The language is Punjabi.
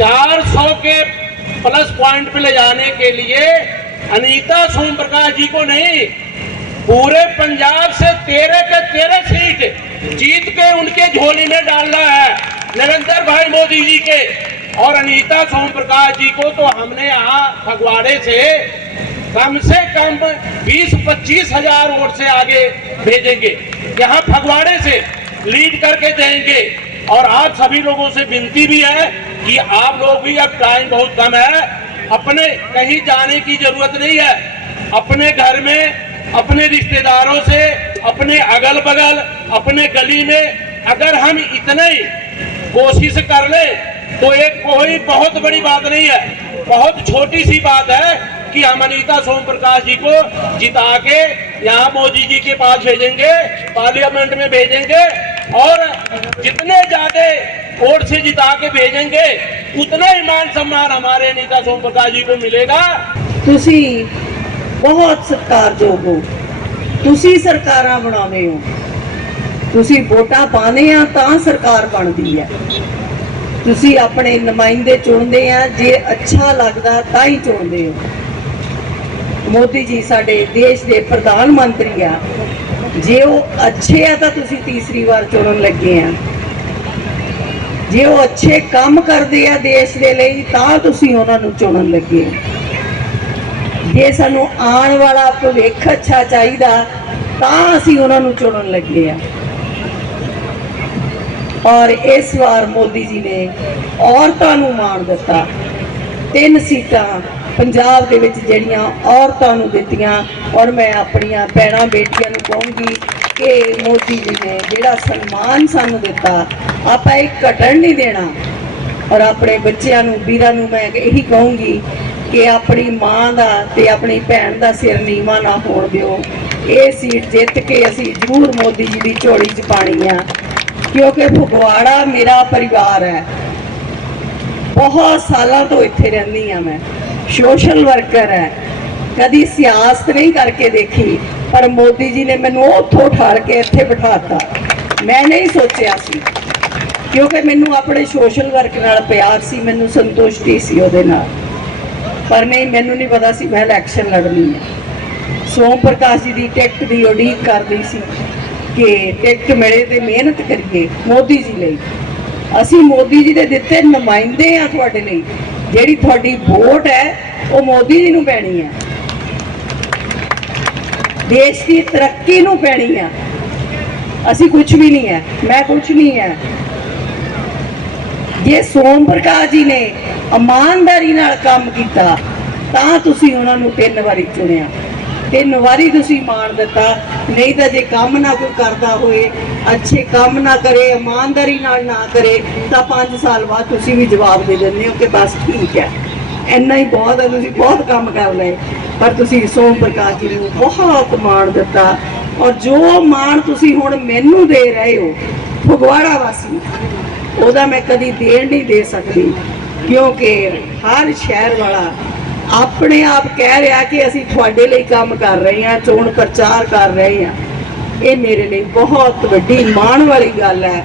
400 के प्लस पॉइंट पे ले जाने के लिए अनीता सोम प्रकाश जी को नहीं, पूरे पंजाब से तेरह के तेरह सीट जीत के उनके झोली में डालना है नरेंद्र भाई मोदी जी के। और अनीता सोम प्रकाश जी को तो हमने यहाँ फगवाड़े से कम से कम 20-25 हज़ार वोट से आगे भेजेंगे, यहाँ फगवाड़े से लीड करके देंगे। और आप सभी लोगों से विनती भी है कि आप लोग भी अब टाइम बहुत कम है। अपने कहीं जाने की ज़रूरत नहीं है। अपने घर में, अपने रिश्तेदारों से, अपने अगल बगल अपने गली में अगर हम इतने ही कोशिश कर ले तो एक कोई बहुत बड़ी बात नहीं है। बहुत छोटी सी बात है कि हम अनिता सोम प्रकाश जी को जिता के यहाँ मोदी जी के पास भेजेंगे, पार्लियामेंट में भेजेंगे और जितने ज़्यादा वोट से जिता के भेजेंगे उतना ही मान सम्मान हमारे अनीता सोम प्रकाश जी को मिलेगा ਤੁਸੀਂ ਬਹੁਤ ਸਤਿਕਾਰਯੋਗ ਹੋ ਤੁਸੀਂ ਸਰਕਾਰਾਂ ਬਣਾਉਂਦੇ ਹੋ ਤੁਸੀਂ ਵੋਟਾਂ ਪਾਉਂਦੇ ਆ ਤਾਂ ਸਰਕਾਰ ਬਣਦੀ ਹੈ ਤੁਸੀਂ ਆਪਣੇ ਨੁਮਾਇੰਦੇ ਚੁਣਦੇ ਆ ਜੇ ਅੱਛਾ ਲੱਗਦਾ ਤਾਂ ਹੀ ਚੁਣਦੇ ਹੋ ਮੋਦੀ ਜੀ ਸਾਡੇ ਦੇਸ਼ ਦੇ ਪ੍ਰਧਾਨ ਮੰਤਰੀ ਆ ਜੇ ਉਹ ਅੱਛੇ ਆ ਤਾਂ ਤੁਸੀਂ ਤੀਸਰੀ ਵਾਰ ਚੁਣਨ ਲੱਗੇ ਆ ਜੇ ਉਹ ਅੱਛੇ ਕੰਮ ਕਰਦੇ ਆ ਦੇਸ਼ ਦੇ ਲਈ, ਤਾਂ ਤੁਸੀਂ ਉਹਨਾਂ ਨੂੰ ਚੁਣਨ ਲੱਗੇ ਜੇ ਸਾਨੂੰ ਆਉਣ ਵਾਲਾ ਭਵਿੱਖ ਅੱਛਾ ਚਾਹੀਦਾ, ਤਾਂ ਅਸੀਂ ਉਹਨਾਂ ਨੂੰ ਚੁਣਨ ਲੱਗੇ ਆ। ਔਰ ਇਸ ਵਾਰ ਮੋਦੀ ਜੀ ਨੇ ਔਰਤਾਂ ਨੂੰ ਮਾਣ ਦਿੱਤਾ। ਤਿੰਨ ਸੀਟਾਂ ਪੰਜਾਬ ਦੇ ਵਿੱਚ ਜਿਹੜੀਆਂ ਔਰਤਾਂ ਨੂੰ ਦਿੱਤੀਆਂ, ਔਰ ਮੈਂ ਆਪਣੀਆਂ ਭੈਣਾਂ ਬੇਟੀਆਂ ਨੂੰ ਕਹੂੰਗੀ ਕਿ ਮੋਦੀ ਜੀ ਨੇ ਜਿਹੜਾ ਸਨਮਾਨ ਸਾਨੂੰ ਦਿੱਤਾ, ਆਪਾਂ ਇਹ ਘਟਣ ਨਹੀਂ ਦੇਣਾ। ਔਰ ਆਪਣੇ ਬੱਚਿਆਂ ਨੂੰ, ਵੀਰਾਂ ਨੂੰ ਮੈਂ ਇਹੀ ਕਹੂੰਗੀ ਕਿ ਆਪਣੀ ਮਾਂ ਦਾ ਤੇ ਆਪਣੀ ਭੈਣ ਦਾ ਸਿਰ ਨੀਵਾ ਨਾ ਹੋਣ ਦਿਓ। ਇਹ ਸੀਟ ਜਿੱਤ ਕੇ ਅਸੀਂ ਜ਼ਰੂਰ ਮੋਦੀ ਜੀ ਦੀ ਝੋਲੀ 'ਚ ਪਾਣੀ ਆ। ਕਿਉਂਕਿ ਫਗਵਾੜਾ ਮੇਰਾ ਪਰਿਵਾਰ ਹੈ। ਬਹੁਤ ਸਾਲਾਂ ਤੋਂ ਇੱਥੇ ਰਹਿੰਦੀ ਆ ਮੈਂ। ਸੋਸ਼ਲ ਵਰਕਰ ਹੈ। ਕਦੀ ਸਿਆਸਤ ਨਹੀਂ ਕਰਕੇ ਦੇਖੀ। ਪਰ ਮੋਦੀ ਜੀ ਨੇ ਮੈਨੂੰ ਉੱਥੋਂ ਠਾਲ ਕੇ ਇੱਥੇ ਬਿਠਾਤਾ। ਮੈਂ ਨਹੀਂ ਸੋਚਿਆ ਸੀ। ਕਿਉਂਕਿ ਮੈਨੂੰ ਆਪਣੇ ਸੋਸ਼ਲ ਵਰਕ ਨਾਲ ਪਿਆਰ ਸੀ, ਮੈਨੂੰ ਸੰਤੁਸ਼ਟੀ ਸੀ ਉਹਦੇ ਨਾਲ। ਪਰ ਨਹੀਂ, ਮੈਨੂੰ ਨਹੀਂ ਪਤਾ ਸੀ ਮੈਂ ਇਲੈਕਸ਼ਨ ਲੜਨੀ ਹੈ। ਸੋਮ ਪ੍ਰਕਾਸ਼ ਜੀ ਦੀ ਟਿਕਟ ਦੀ ਉਡੀਕ ਕਰਦੀ ਸੀ ਕਿ ਟਿਕਟ ਮਿਲੇ ਤੇ ਮਿਹਨਤ ਕਰੀਏ ਮੋਦੀ ਜੀ ਲਈ। ਅਸੀਂ ਮੋਦੀ ਜੀ ਦੇ ਦਿੱਤੇ ਨੁਮਾਇੰਦੇ ਆ ਤੁਹਾਡੇ ਲਈ। ਜਿਹੜੀ ਤੁਹਾਡੀ ਵੋਟ ਹੈ, ਉਹ ਮੋਦੀ ਜੀ ਨੂੰ ਪੈਣੀ ਹੈ। ਦੇਸ਼ ਦੀ ਤਰੱਕੀ ਨੂੰ ਪੈਣੀ ਆ। ਅਸੀਂ ਕੁਝ ਵੀ ਨਹੀਂ ਹੈ, ਮੈਂ ਕੁਝ ਨਹੀਂ ਹੈ। ਜੇ ਸੋਮ ਪ੍ਰਕਾਸ਼ ਜੀ ਨੇ ਇਮਾਨਦਾਰੀ ਨਾਲ ਕੰਮ ਕੀਤਾ, ਤਾਂ ਤੁਸੀਂ ਉਹਨਾਂ ਨੂੰ ਤਿੰਨ ਵਾਰੀ ਚੁਣਿਆ। ਤਿੰਨ ਵਾਰੀ ਤੁਸੀਂ ਮਾਣ ਦਿੱਤਾ, ਨਹੀਂ ਤਾਂ ਜੇ ਕੰਮ ਨਾ ਕੋਈ ਕਰਦਾ ਹੋਏ, ਅੱਛੇ ਕੰਮ ਨਾ ਕਰੇ, ਇਮਾਨਦਾਰੀ ਨਾਲ ਨਾ ਕਰੇ, ਤਾਂ 5 ਸਾਲ ਬਾਅਦ ਤੁਸੀਂ ਵੀ ਜਵਾਬ ਦੇ ਦਿੰਦੇ ਹੋ ਕਿ ਬਸ ਠੀਕ ਹੈ। ਇੰਨਾ ਹੀ ਬਹੁਤ ਹੈ ਤੁਸੀਂ ਬਹੁਤ ਕੰਮ ਕਰ ਲਏ। ਪਰ ਤੁਸੀਂ ਸੋਮ ਪ੍ਰਕਾਸ਼ ਜੀ ਨੂੰ ਬਹੁਤ ਮਾਣ ਦਿੱਤਾ। ਔਰ ਜੋ ਮਾਣ ਤੁਸੀਂ ਹੁਣ ਮੈਨੂੰ ਦੇ ਰਹੇ ਹੋ, ਫਗਵਾੜਾ ਵਾਸੀ, ਉਹਦਾ ਮੈਂ ਕਦੀ ਦੇਣ ਨਹੀਂ ਦੇ ਸਕਦੀ। ਕਿਉਂਕਿ ਹਰ ਸ਼ਹਿਰ ਵਾਲਾ ਆਪਣੇ ਆਪ ਕਹਿ ਰਿਹਾ ਕਿ ਅਸੀਂ ਤੁਹਾਡੇ ਲਈ ਕੰਮ ਕਰ ਰਹੇ ਹਾਂ, ਚੋਣ ਪ੍ਰਚਾਰ ਕਰ ਰਹੇ ਹਾਂ। ਇਹ ਮੇਰੇ ਲਈ ਬਹੁਤ ਵੱਡੀ ਮਾਣ ਵਾਲੀ ਗੱਲ ਹੈ।